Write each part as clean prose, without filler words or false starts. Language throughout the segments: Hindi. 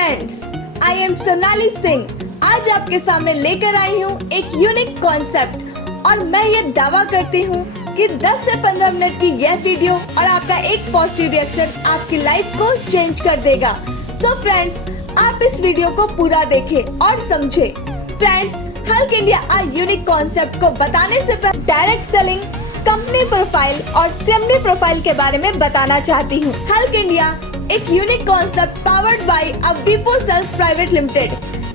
Friends, I am Sonali Singh. आज आपके सामने लेकर आई हूँ एक यूनिक कॉन्सेप्ट और मैं ये दावा करती हूँ कि 10 से 15 मिनट की यह वीडियो और आपका एक पॉजिटिव रिएक्शन आपकी लाइफ को चेंज कर देगा। सो फ्रेंड्स, आप इस वीडियो को पूरा देखें और समझें। Friends, Hulk India unique concept को बताने से पहले डायरेक्ट सेलिंग, कंपनी प्रोफाइल और सीएमडी प्रोफाइल के बारे में बताना चाहती हूँ। हल्क इंडिया एक unique concept powered by Wipro Cells Private Limited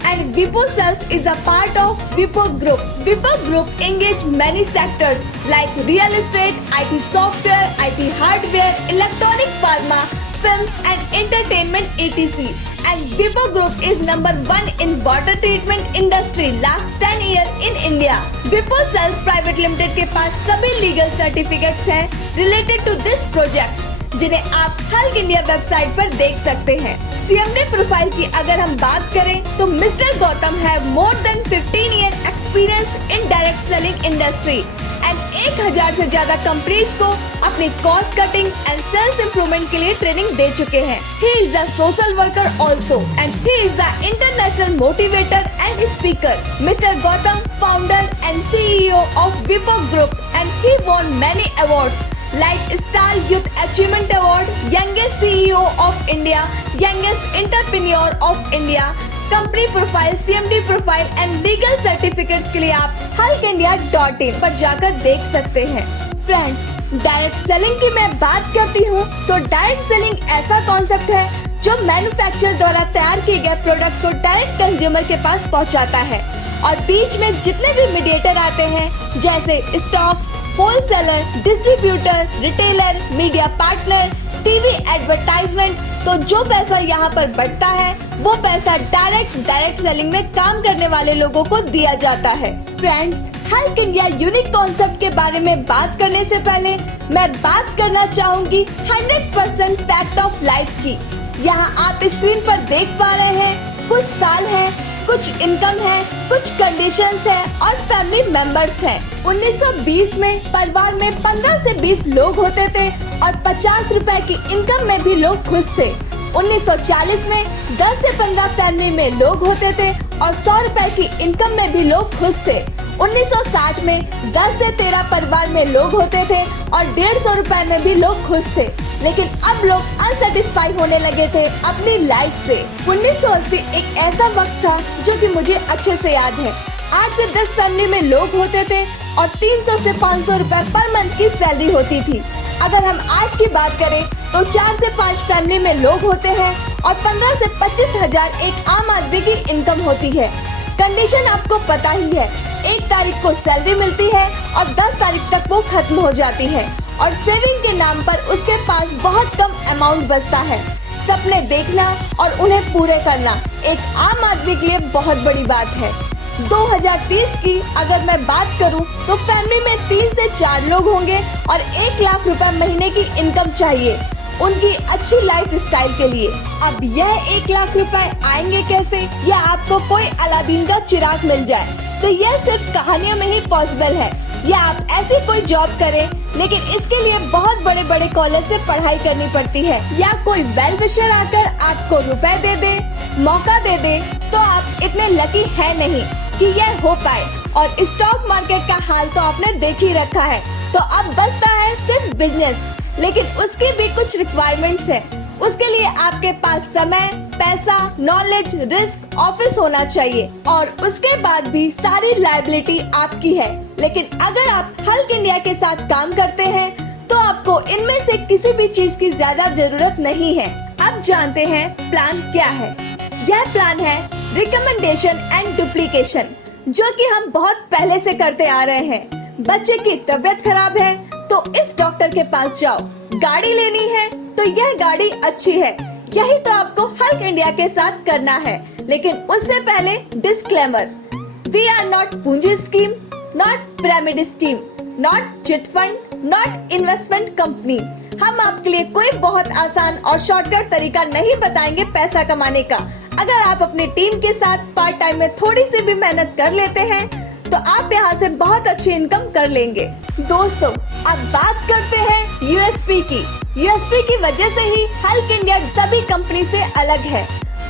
and Wipro Cells is a part of Wipro Group. Wipro Group engage many sectors like real estate, IT software, IT hardware, electronic, pharma, films and entertainment etc. And Wipro Group is #1 in water treatment industry last 10 years in India. Wipro Cells Private Limited के पास सभी legal certificates हैं related to this project, जिन्हें आप हल्क इंडिया वेबसाइट पर देख सकते हैं। सीएमडी प्रोफाइल की अगर हम बात करें तो mister Gautam have more than 15 year experience in direct selling industry and 1000 से ज्यादा कंपनीज को अपनी cost cutting and sales improvement के लिए ट्रेनिंग दे चुके हैं। He is a social worker also and he is a international motivator and speaker. Mister Gautam founder and CEO of Wipro group and he won many awards like Star Youth Achievement Award, Youngest CEO of India, Youngest Entrepreneur of India, Company Profile, CMD Profile and Legal Certificates के लिए आप hulkindia.in पर जाकर देख सकते हैं। फ्रेंड्स, डायरेक्ट सेलिंग की मैं बात करती हूँ तो डायरेक्ट सेलिंग ऐसा कॉन्सेप्ट है जो मैन्युफैक्चरर द्वारा तैयार किए गए प्रोडक्ट को डायरेक्ट कंज्यूमर के पास पहुँचाता है और बीच में जितने भी मीडिएटर आते हैं जैसे stocks, wholesaler, distributor, retailer, media partner, TV advertisement, तो जो पैसा यहाँ पर बढ़ता है वो पैसा डायरेक्ट सेलिंग में काम करने वाले लोगों को दिया जाता है। Friends, Hulk India unique concept के बारे में बात करने से पहले मैं बात करना चाहूँगी 100% फैक्ट ऑफ लाइफ की। यहाँ आप स्क्रीन पर देख पा रहे हैं कुछ साल है, कुछ इनकम है, कुछ कंडीशंस है और फैमिली मेंबर्स हैं। 1920 में परिवार में 15 से 20 लोग होते थे और 50 रुपए की इनकम में भी लोग खुश थे। 1940 में 10 से 15 फैमिली में लोग होते थे और 100 रुपए की इनकम में भी लोग खुश थे। 1960 में 10 से 13 परिवार में लोग होते थे और 150 रुपए में भी लोग खुश थे, लेकिन अब लोग अनसेटिस्फाई होने लगे थे अपनी लाइफ से। 1980 एक ऐसा वक्त था जो कि मुझे अच्छे से याद है। 8 से 10 फैमिली में लोग होते थे और 300 से 500 रुपए पर मंथ की सैलरी होती थी। अगर हम आज की बात करें तो 4 से 5 फैमिली में लोग होते हैं और 15 से 25 हजार एक आम आदमी की इनकम होती है। कंडीशन आपको पता ही है, 1 तारीख को सैलरी मिलती है और 10 तारीख तक वो खत्म हो जाती है और सेविंग के नाम पर उसके पास बहुत कम अमाउंट बचता है। सपने देखना और उन्हें पूरे करना एक आम आदमी के लिए बहुत बड़ी बात है। 2030 की अगर मैं बात करूं तो फैमिली में 3 से 4 लोग होंगे और 1 लाख रुपए महीने की इनकम चाहिए उनकी अच्छी लाइफ स्टाइल के लिए। अब यह 1 लाख रुपए आएंगे कैसे? या आपको कोई अलादीन का चिराग मिल जाए तो यह सिर्फ कहानियों में ही पॉसिबल है, या आप ऐसी कोई जॉब करें लेकिन इसके लिए बहुत बड़े बड़े कॉलेज से पढ़ाई करनी पड़ती है, या कोई वेल विशर आकर आपको रुपए दे दे, मौका दे दे, तो आप इतने लकी है नहीं कि यह हो पाए। और स्टॉक मार्केट का हाल तो आपने देख ही रखा है, तो अब बचता है सिर्फ बिजनेस, लेकिन उसकी भी कुछ रिक्वायरमेंट्स है। उसके लिए आपके पास समय, पैसा, नॉलेज, रिस्क, ऑफिस होना चाहिए और उसके बाद भी सारी लायबिलिटी आपकी है। लेकिन अगर आप हल्क इंडिया के साथ काम करते हैं तो आपको इनमें से किसी भी चीज की ज्यादा जरूरत नहीं है। अब जानते हैं प्लान क्या है। यह प्लान है रिकमेंडेशन एंड डुप्लीकेशन, जो कि हम बहुत पहले से करते आ रहे हैं। बच्चे की तबीयत खराब है तो इस डॉक्टर के पास जाओ, गाड़ी लेनी है तो यह गाड़ी अच्छी है। यही तो आपको हल्क इंडिया के साथ करना है। लेकिन उससे पहले डिस्क्लेमर, वी आर नॉट पूंजी scheme, not pyramid scheme, not chit fund, not investment company. हम आपके लिए कोई बहुत आसान और शॉर्टकट तरीका नहीं बताएंगे पैसा कमाने का। अगर आप अपनी टीम के साथ पार्ट टाइम में थोड़ी सी भी मेहनत कर लेते हैं तो आप यहाँ से बहुत अच्छी इनकम कर लेंगे। दोस्तों, अब बात करते हैं यूएसपी की। यूएसपी की वजह से ही हल्क इंडिया सभी कंपनी से अलग है।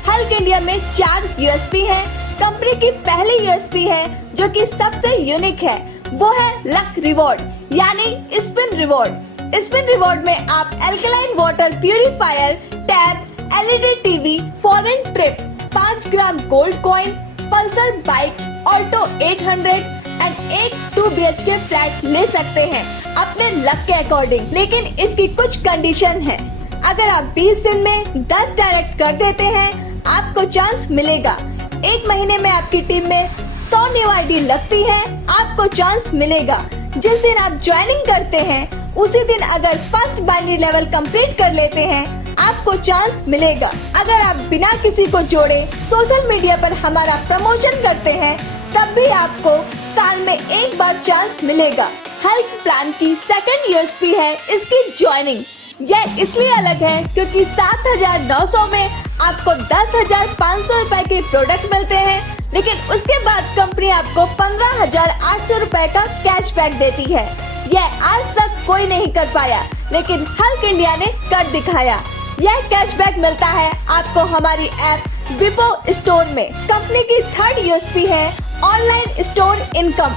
हल्क इंडिया में 4 यूएसपी है। कंपनी की पहली यूएसपी है जो कि सबसे यूनिक है, वो है लक रिवॉर्ड यानी स्पिन रिवॉर्ड। स्पिन रिवॉर्ड में आप alkaline water purifier, tab, LED TV, foreign trip, 5 gram gold coin, Pulsar bike, Alto 800 and एक 2 BHK फ्लैट ले सकते हैं अपने लक के अकॉर्डिंग। लेकिन इसकी कुछ कंडीशन है। अगर आप 20 दिन में 10 डायरेक्ट कर देते हैं आपको चांस मिलेगा। 1 महीने में आपकी टीम में 100 न्यू आईडी लगती है आपको चांस मिलेगा। जिस दिन आप ज्वाइनिंग करते हैं उसी दिन अगर फर्स्ट बाइनरी लेवल कंप्लीट कर लेते हैं आपको चांस मिलेगा। अगर आप बिना किसी को जोड़े सोशल मीडिया पर हमारा प्रमोशन करते हैं तब भी आपको साल में एक बार चांस मिलेगा। हल्क प्लान की सेकंड यूएसपी है इसकी ज्वाइनिंग। यह इसलिए अलग है क्योंकि 7,900 में आपको 10,500 रुपए के प्रोडक्ट मिलते हैं, लेकिन उसके बाद कंपनी आपको 15,800 रुपए का कैशबैक देती है। यह आज तक कोई नहीं कर पाया, लेकिन हल्क इंडिया ने कर दिखाया। यह कैशबैक मिलता है आपको हमारी ऐप विपो स्टोर में। कंपनी की थर्ड यूएसपी है ऑनलाइन स्टोर इनकम।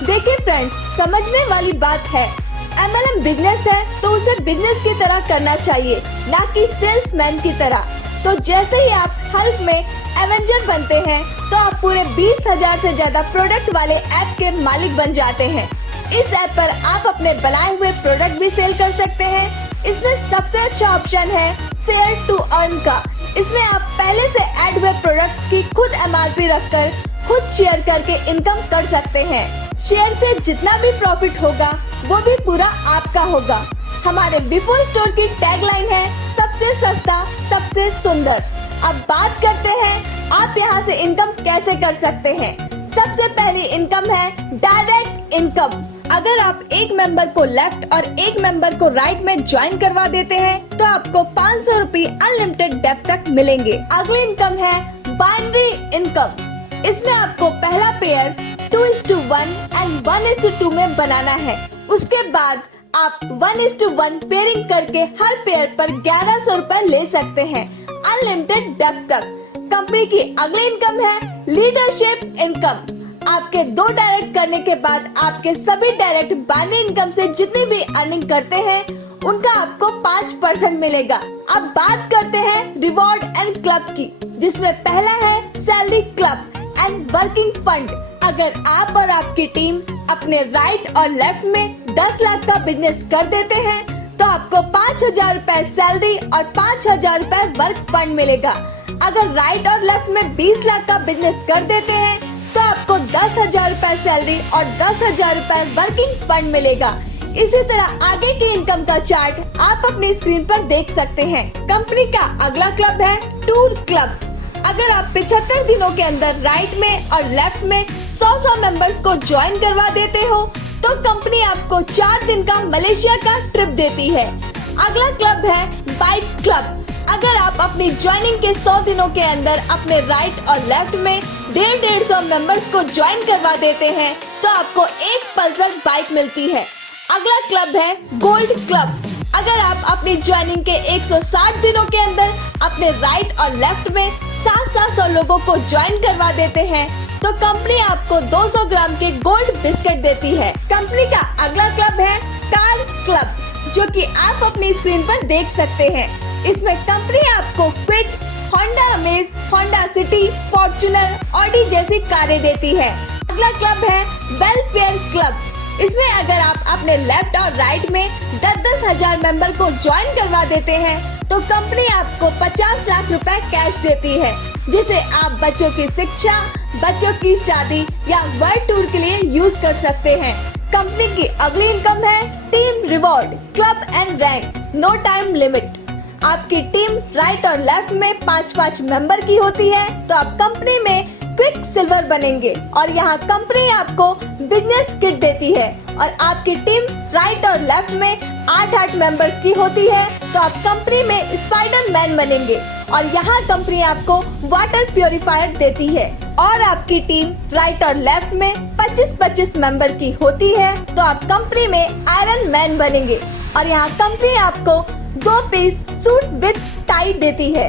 देखिए फ्रेंड्स, समझने वाली बात है, MLM बिजनेस है तो उसे बिजनेस की तरह करना चाहिए, ना कि सेल्समैन की तरह। तो जैसे ही आप हल्क में एवेंजर बनते हैं तो आप पूरे 20,000 से ज्यादा प्रोडक्ट वाले ऐप के मालिक बन जाते हैं। इस ऐप पर आप अपने बनाए हुए प्रोडक्ट भी सेल कर सकते हैं। इसमें सबसे अच्छा ऑप्शन है शेयर टू अर्न का। इसमें आप पहले से ऐड हुए प्रोडक्ट्स की खुद MRP रखकर खुद शेयर करके इनकम कर सकते हैं। शेयर से जितना भी प्रॉफिट होगा वो भी पूरा आपका होगा। हमारे विपो स्टोर की टैगलाइन है सबसे सस्ता सबसे सुंदर। अब बात करते हैं आप यहाँ से इनकम कैसे कर सकते हैं। सबसे पहली इनकम है डायरेक्ट इनकम। अगर आप एक मेंबर को लेफ्ट और एक मेंबर को राइट में ज्वाइन करवा देते हैं तो आपको 500 रुपए अनलिमिटेड डेप्थ तक मिलेंगे। अगली इनकम है बाइनरी इनकम। इसमें आपको पहला पेयर 2:1 एंड 1:2 में बनाना है। उसके बाद आप 1:1 पेयरिंग करके हर पेयर पर 1100 रुपए ले सकते हैं अनलिमिटेड डेप्थ तक। कंपनी की अगली इनकम है लीडरशिप इनकम। आपके 2 डायरेक्ट करने के बाद आपके सभी डायरेक्ट बाइनरी इनकम से जितनी भी अर्निंग करते हैं उनका आपको 5% मिलेगा। अब बात करते हैं रिवॉर्ड एंड क्लब की, जिसमें पहला है salary club and working fund. अगर आप और आपकी टीम अपने राइट और लेफ्ट में 10 लाख का बिजनेस कर देते हैं तो आपको 5,000 रुपए सैलरी और 5,000 रुपए वर्क फंड मिलेगा। अगर राइट और लेफ्ट में 20 लाख का बिजनेस कर देते हैं तो आपको 10,000 रुपए सैलरी और 10,000 रुपए वर्किंग फंड मिलेगा। इसी तरह आगे की इनकम का चार्ट आप अपनी स्क्रीन पर देख सकते हैं। कंपनी का अगला क्लब है टूर क्लब। अगर आप 75 दिनों के अंदर राइट में और लेफ्ट में 100 मेंबर्स को ज्वाइन करवा देते हो तो कंपनी आपको 4 दिन का मलेशिया का ट्रिप देती है। अगला क्लब है बाइक क्लब। अगर आप अपनी ज्वाइनिंग के 100 दिनों के अंदर अपने राइट और लेफ्ट में 150 मेंबर्स को ज्वाइन करवा देते हैं तो आपको एक पल्सर बाइक मिलती है। अगला क्लब है गोल्ड क्लब। अगर आप अपनी ज्वाइनिंग के 160 दिनों के अंदर अपने राइट और लेफ्ट में 700 लोगों को ज्वाइन करवा देते हैं तो कंपनी आपको 200 ग्राम के गोल्ड बिस्किट देती है। कंपनी का अगला क्लब है कार क्लब, जो कि आप अपनी स्क्रीन पर देख सकते हैं। इसमें कंपनी आपको Kwid, Honda Amaze, Honda City, Fortuner, Audi जैसी कारें देती है। अगला क्लब है वेलफेयर क्लब। इसमें अगर आप अपने लेफ्ट और राइट में 10-10 हजार मेंबर को ज्वाइन करवा देते हैं तो कंपनी आपको 50 लाख रुपए कैश देती है, जिसे आप बच्चों की शिक्षा, बच्चों की शादी या वर्ल्ड टूर के लिए यूज कर सकते हैं। कंपनी की अगली इनकम है team reward, club and rank, no time limit. आपकी टीम राइट और लेफ्ट में 5-5 मेंबर की होती है तो आप कंपनी में क्विक सिल्वर बनेंगे और यहाँ कंपनी आपको बिजनेस किट देती है। और आपकी टीम राइट और लेफ्ट में 8-8 मेंबर्स की होती है तो आप कंपनी में स्पाइडर मैन बनेंगे और यहाँ कंपनी आपको वाटर प्योरीफायर देती है। और आपकी टीम राइट और लेफ्ट में 25-25 मेंबर की होती है तो आप कंपनी में आयरन मैन बनेंगे और यहाँ कंपनी आपको 2 पीस सूट विद टाई देती है।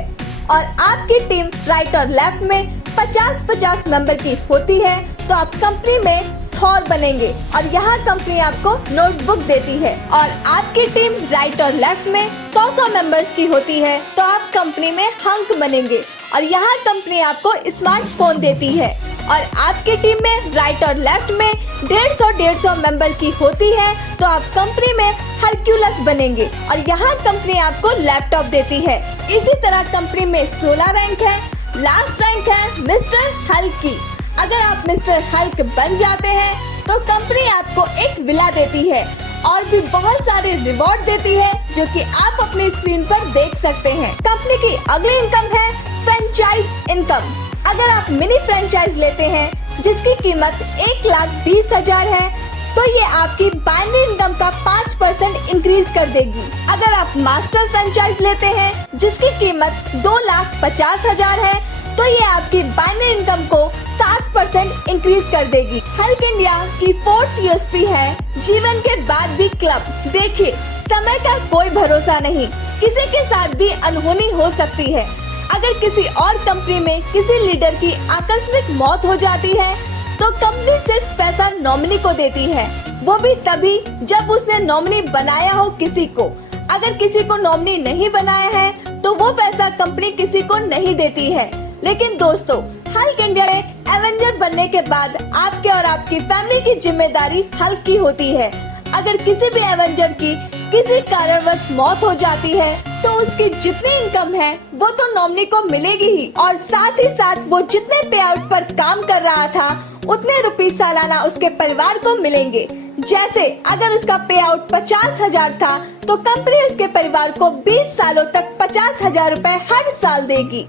और आपकी टीम राइट और लेफ्ट में 50-50 मेंबर की होती है तो आप कंपनी में थॉर बनेंगे और यहाँ कंपनी आपको नोटबुक देती है। और आपकी टीम राइट और लेफ्ट में 100 मेंबर्स की होती है तो आप कंपनी में हंक बनेंगे और यहाँ कंपनी आपको स्मार्टफोन देती है। और आपकी टीम में राइट और लेफ्ट में 150 मेंबर की होती है तो आप कंपनी में हरक्यूलस बनेंगे और यहाँ कंपनी आपको लैपटॉप देती है। इसी तरह कंपनी में 16 रैंक है। लास्ट रैंक है मिस्टर हल्क की। अगर आप मिस्टर हल्क बन जाते हैं तो कंपनी आपको एक विला देती है और भी बहुत सारे रिवॉर्ड देती है जो कि आप अपनी स्क्रीन पर देख सकते हैं। कंपनी की अगली इनकम है फ्रेंचाइज इनकम। अगर आप मिनी फ्रेंचाइज लेते हैं जिसकी कीमत 1,20,000 है तो ये आपकी बाइनरी इनकम का 5% इंक्रीज कर देगी। अगर आप मास्टर फ्रेंचाइज लेते हैं जिसकी कीमत 2,50,000 है तो ये आपकी बाइनरी इनकम को 7% इंक्रीज कर देगी। हल्क इंडिया की 4th यूएसपी है जीवन के बाद भी क्लब। देखिए, समय का कोई भरोसा नहीं, किसी के साथ भी अनहोनी हो सकती है। अगर किसी और कंपनी में किसी लीडर की आकस्मिक मौत हो जाती है तो कंपनी सिर्फ पैसा नॉमिनी को देती है, वो भी तभी जब उसने नॉमिनी बनाया हो किसी को। अगर किसी को नॉमिनी नहीं बनाया है तो वो पैसा कंपनी किसी को नहीं देती है। लेकिन दोस्तों, हल्क इंडिया में एवेंजर बनने के बाद आपके और आपकी फैमिली की जिम्मेदारी हल्क की होती है। अगर किसी भी एवेंजर की किसी कारणवश मौत हो जाती है तो उसकी जितनी इनकम है वो तो नॉमिनी को मिलेगी ही और साथ ही साथ वो जितने पे आउट पर काम कर रहा था उतने रुपए सालाना उसके परिवार को मिलेंगे। जैसे अगर उसका पे आउट 50,000 था तो कंपनी उसके परिवार को 20 सालों तक 50,000 रुपए हर साल देगी।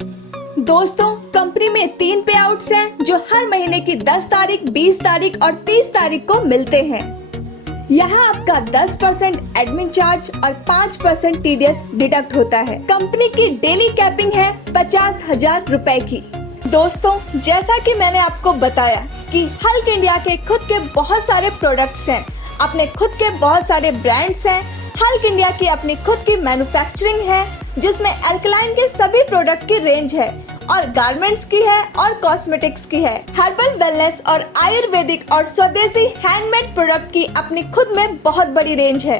दोस्तों, कंपनी में 3 पे आउट्स हैं जो हर महीने की 10 तारीख, 20 तारीख और 30 तारीख को मिलते हैं। यहाँ आपका 10% एडमिन चार्ज और 5% टीडीएस डिडक्ट होता है। कंपनी की डेली कैपिंग है 50,000 रुपए की। दोस्तों, जैसा कि मैंने आपको बताया कि हल्क इंडिया के खुद के बहुत सारे प्रोडक्ट्स हैं, अपने खुद के बहुत सारे ब्रांड्स हैं। हल्क इंडिया की अपनी खुद की मैन्युफैक्चरिंग है जिसमें अल्कलाइन के सभी प्रोडक्ट की रेंज है और गारमेंट्स की है और कॉस्मेटिक्स की है। हर्बल वेलनेस और आयुर्वेदिक और स्वदेशी हैंडमेड प्रोडक्ट की अपनी खुद में बहुत बड़ी रेंज है।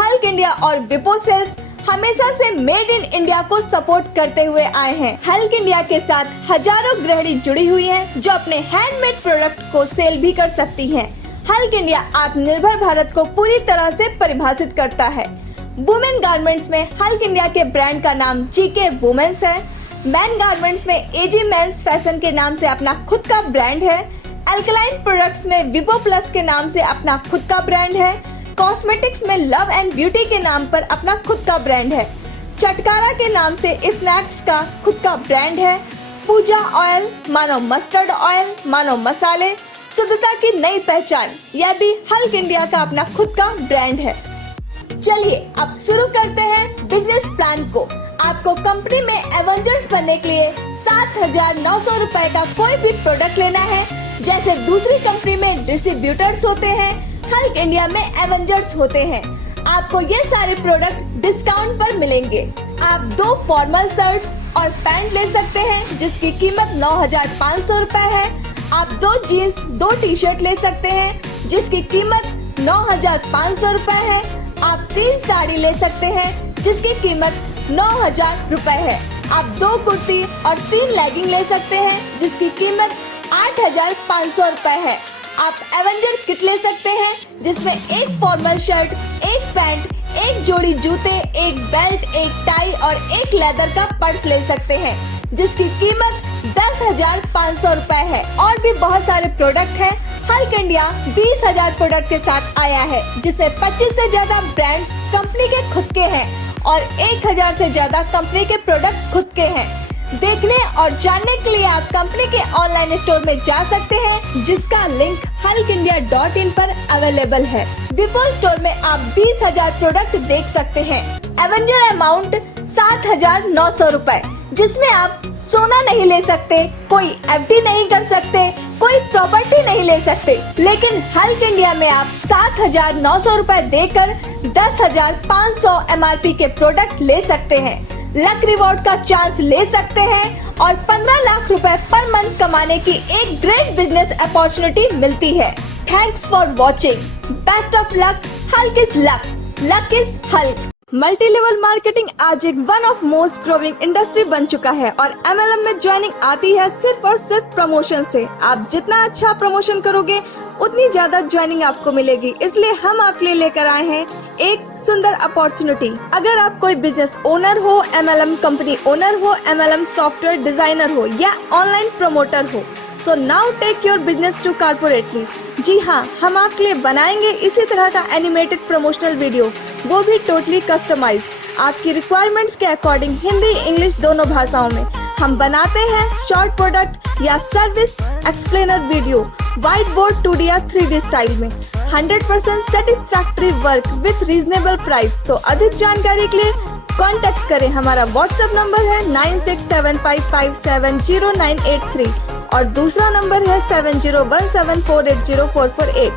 हल्क इंडिया और विपो सेल्स हमेशा से मेड इन इंडिया को सपोर्ट करते हुए आए हैं। हल्क इंडिया के साथ हजारों गृहिणी जुड़ी हुई हैं जो अपने हैंडमेड प्रोडक्ट को सेल भी कर सकती हैं। हल्क इंडिया आत्मनिर्भर भारत को पूरी तरह से परिभाषित करता है। वुमेन गारमेंट्स में हल्क इंडिया के ब्रांड का नाम जीके वुमेन्स है। मैन गारमेंट्स में एजी मेंस फैशन के नाम से अपना खुद का ब्रांड है। अल्कलाइन प्रोडक्ट्स में विपो प्लस के नाम से अपना खुद का ब्रांड है। कॉस्मेटिक्स में लव एंड ब्यूटी के नाम पर अपना खुद का ब्रांड है। चटकारा के नाम से स्नैक्स का खुद का ब्रांड है। पूजा ऑयल, मानो मस्टर्ड ऑयल, मानो मसाले, शुद्धता की नई पहचान, यह भी हल्क इंडिया का अपना खुद का ब्रांड है। चलिए अब शुरू करते हैं बिजनेस प्लान को। आपको कंपनी में एवेंजर्स बनने के लिए 7,900 रुपए का कोई भी प्रोडक्ट लेना है। जैसे दूसरी कंपनी में डिस्ट्रीब्यूटर्स होते हैं, हल्क इंडिया में एवेंजर्स होते हैं। आपको ये सारे प्रोडक्ट डिस्काउंट पर मिलेंगे। आप 2 फॉर्मल शर्ट्स और पैंट ले सकते हैं जिसकी कीमत 9,500 रुपए है। आप 2 जीन्स, 2 टी शर्ट ले सकते हैं जिसकी कीमत 9,500 रुपए है। आप 3 साड़ी ले सकते हैं जिसकी कीमत 9,000 रुपए है। आप 2 कुर्ती और 3 लेगिंग ले सकते हैं जिसकी कीमत 8,500 रुपए है। आप एवेंजर किट ले सकते हैं जिसमें 1 फॉर्मल शर्ट, 1 पैंट, 1 जोड़ी जूते, 1 बेल्ट, 1 टाई और 1 लेदर का पर्स ले सकते हैं जिसकी कीमत 10,500 रुपए है। और भी बहुत सारे प्रोडक्ट हैं। हल्क इंडिया 20,000 प्रोडक्ट के साथ आया है जिससे 25 से ज्यादा ब्रांड्स कंपनी के खुद के हैं और 1,000 से ज्यादा कंपनी के प्रोडक्ट खुद के हैं। देखने और जानने के लिए आप कंपनी के ऑनलाइन स्टोर में जा सकते हैं जिसका लिंक hulkindia.in पर अवेलेबल है। विपो स्टोर में आप 20,000 प्रोडक्ट देख सकते हैं। एवेंजर अमाउंट 7,900 रुपए, जिसमें आप सोना नहीं ले सकते, कोई एफडी नहीं कर सकते, कोई प्रॉपर्टी नहीं ले सकते, लेकिन हल्क इंडिया में आप 7,900 रुपए देकर 10,500 MRP के प्रोडक्ट ले सकते हैं। लक रिवॉर्ड का चांस ले सकते हैं और 15 लाख रुपए पर मंथ कमाने की एक ग्रेट बिजनेस अपॉर्चुनिटी मिलती है। Thanks for watching. Best of luck. Hulk is luck, luck is Hulk. Multi level marketing आज एक one of most growing industry बन चुका है और MLM में ज्वाइनिंग आती है सिर्फ और सिर्फ प्रमोशन से। आप जितना अच्छा प्रमोशन करोगे उतनी ज्यादा ज्वाइनिंग आपको मिलेगी। इसलिए हम आपके लिए लेकर आए हैं एक सुंदर अपॉर्चुनिटी। अगर आप कोई बिजनेस ओनर हो, MLM कंपनी ओनर हो, MLM सॉफ्टवेयर डिजाइनर हो या ऑनलाइन प्रमोटर हो, so now take your business to corporately. जी हाँ, हम आपके लिए बनाएंगे इसी तरह का एनिमेटेड प्रमोशनल वीडियो, वो भी टोटली कस्टमाइज आपकी रिक्वायरमेंट्स के अकॉर्डिंग, हिंदी इंग्लिश दोनों भाषाओं में। हम बनाते हैं शॉर्ट प्रोडक्ट या service explainer video white board 2D या 3D स्टाइल में। 100% satisfactory work with reasonable price. तो अधिक जानकारी के लिए कांटेक्ट करें। हमारा व्हाट्सएप नंबर है 9675570983 और दूसरा नंबर है 7017480448।